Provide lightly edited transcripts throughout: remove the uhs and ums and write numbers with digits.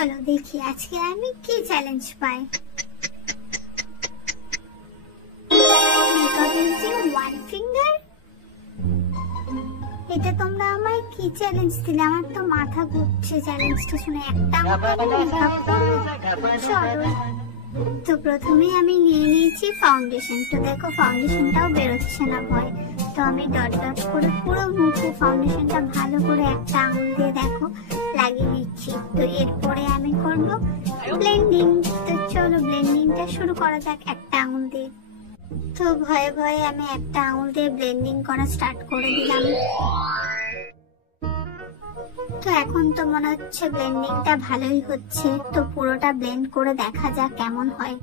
চলো দেখি আজকে আমি কি চ্যালেঞ্জ পাই। মেকআপ ইউজিং ওয়ান ফিঙ্গার, এটা তোমরা আমায় কি চ্যালেঞ্জ দিলে? আমার তো মাথা ঘুরছে চ্যালেঞ্জটা শুনে। একটা চলো, তো প্রথমেই আমি নিয়ে নিয়েছি ফাউন্ডেশন। তো দেখো ফাউন্ডেশনটাও বেরোচ্ছে না ভয়, তো আমি ডট ডট করে পুরো মুখে ফাউন্ডেশনটা ভালো করে একটা আঙুল দিয়ে দেখো লাগিয়ে নিচ্ছি। তো এরপরে আমি করব ব্লেন্ডিং। তো চলো ব্লেন্ডিংটা শুরু করা যাক একটা আঙুল দিয়ে। তো ভয়ে ভয়ে আমি একটা আঙুল দিয়ে ব্লেন্ডিং করা স্টার্ট করে দিলাম। তো এখন তো মনে হচ্ছে ব্লেন্ডিংটা ভালোই হচ্ছে, তো পুরোটা ব্লেন্ড করে দেখা যাক কেমন হয়।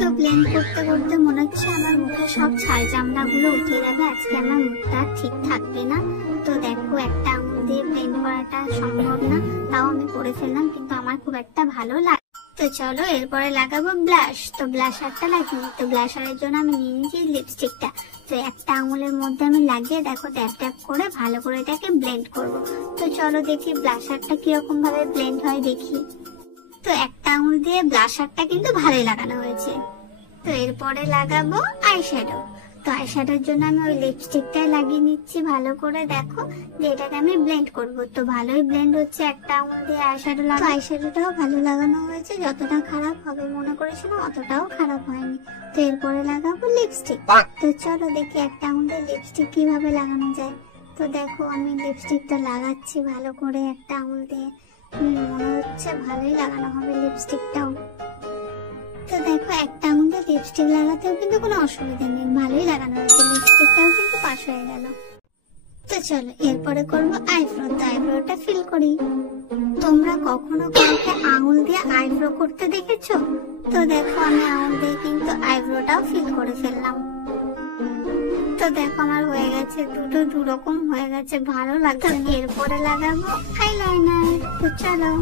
তো ব্লেন্ড করতে করতে মনে হচ্ছে আমার মুখে সব ছাল চামড়া গুলো উঠে যাবে, আজকে আমার মুখটা ঠিক থাকবে না। তো দেখো একটা আঙুল দিয়ে ব্লেন্ড করাটা সম্ভব না, তাও আমি করে ফেললাম, কিন্তু আমার খুব একটা ভালো লাগে। তো চলো এরপরে লাগাবো ব্লাশ। তো ব্লাশারটা লাগিয়ে, তো ব্লাশারের জন্য আমি নিয়ে নিয়েছি লিপস্টিকটা। তো একটা আঙুলের মধ্যে আমি লাগিয়ে দেখো ট্যাপ ট্যাপ করে ভালো করে এটাকে ব্লেন্ড করব। তো চলো দেখি ব্লাশারটা কিরকম ভাবে ব্লেন্ড হয় দেখি। তো একটা আঙুল দিয়ে ব্লাশারটা কিন্তু ভালোই লাগানো হয়েছে। তো এরপরে লাগাবো আইশ্যাডো। তো আইশ্যাডোর জন্য আমি ওই লিপস্টিকটাই লাগিয়ে নিচ্ছি ভালো করে, দেখো যে এটাকে আমি ব্লেন্ড করব। তো ভালোই ব্লেন্ড হচ্ছে, একটা আঙুল দিয়ে আইশ্যাডো লাগানো, আইশ্যাডোটাও ভালো লাগানো হয়েছে, যতটা খারাপ হবে মনে করেছিলাম অতটাও খারাপ হয়নি। তো এরপরে লাগাবো লিপস্টিক। তো চলো দেখি একটা আঙুল দিয়ে লিপস্টিক কিভাবে লাগানো যায়। তো দেখো আমি লিপস্টিকটা লাগাচ্ছি ভালো করে একটা আঙুল দিয়ে, মনে হচ্ছে ভালোই লাগানো হবে লিপস্টিকটাও। তো দেখো একটা আঙুল দিয়ে লিপস্টিক লাগাতেও কিন্তু কোনো অসুবিধা নেই, ভালোই লাগানো হয়েছে, লিপস্টিকটাও কিন্তু পাস হয়ে গেল। তো চলো এরপরে করবো আইব্রো। তো আইব্রোটা ফিল করি। তোমরা কখনো কাউকে আঙুল দিয়ে আইব্রো করতে দেখেছো? তো দেখো আমি আঙুল দিয়ে কিন্তু আইব্রোটাও ফিল করে ফেললাম। তো দেখো আমার হয়ে গেছে, দুটো দুরকম হয়ে গেছে, ভালো লাগছে। এরপরে লাগাবো আইলাইনার। তো চলো,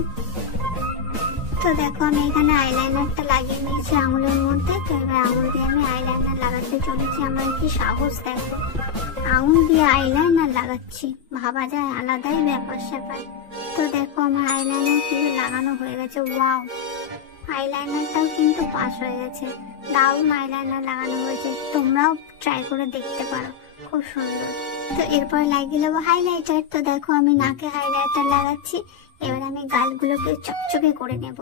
তো দেখো আমি এখানে আইলাইনারটা লাগিয়ে নিয়েছি আঙুলের মধ্যে। তো এবার আঙুল দিয়ে আমি আইলাইনার লাগাতে চলেছি। আমার কি সাহস দেখো, আঙুল দিয়ে আইলাইনার লাগাচ্ছি, ভাবা যায় আলাদাই ব্যাপার স্যাপার। তো দেখো আমার আইলাইনার কিভাবে লাগানো হয়ে গেছে, ওয়াও, আইলাইনারটাও কিন্তু পাস হয়ে গেছে, দারুণ আইলাইনার লাগানো হয়েছে, তোমরাও ট্রাই করে দেখতে পারো, খুব সুন্দর। তো এরপর লাগিয়ে নেবো হাইলাইটার। তো দেখো আমি নাকে হাইলাইটার লাগাচ্ছি, এবার আমি গালগুলোকে চকচকে করে নেব।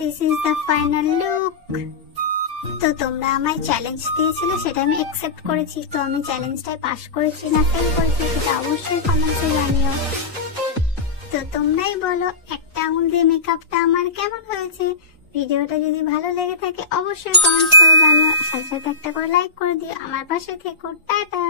This is the final look. তো তোমরা আমায় চ্যালেঞ্জ দিয়েছিলে, সেটা আমি অ্যাকসেপ্ট করেছি। তো আমি চ্যালেঞ্জটাই পাস করেছি না ফেল করেছি সেটা অবশ্যই কমেন্টসে জানিও। তো তোমরাই বলো একটা আঙুল দিয়ে মেকআপটা আমার কেমন হয়েছে। ভিডিওটা যদি ভালো লেগে থাকে অবশ্যই কমেন্টস করে জানিও, সাথে সাথে একটা করে লাইক করে দিও। আমার পাশে থেকো, টাটা।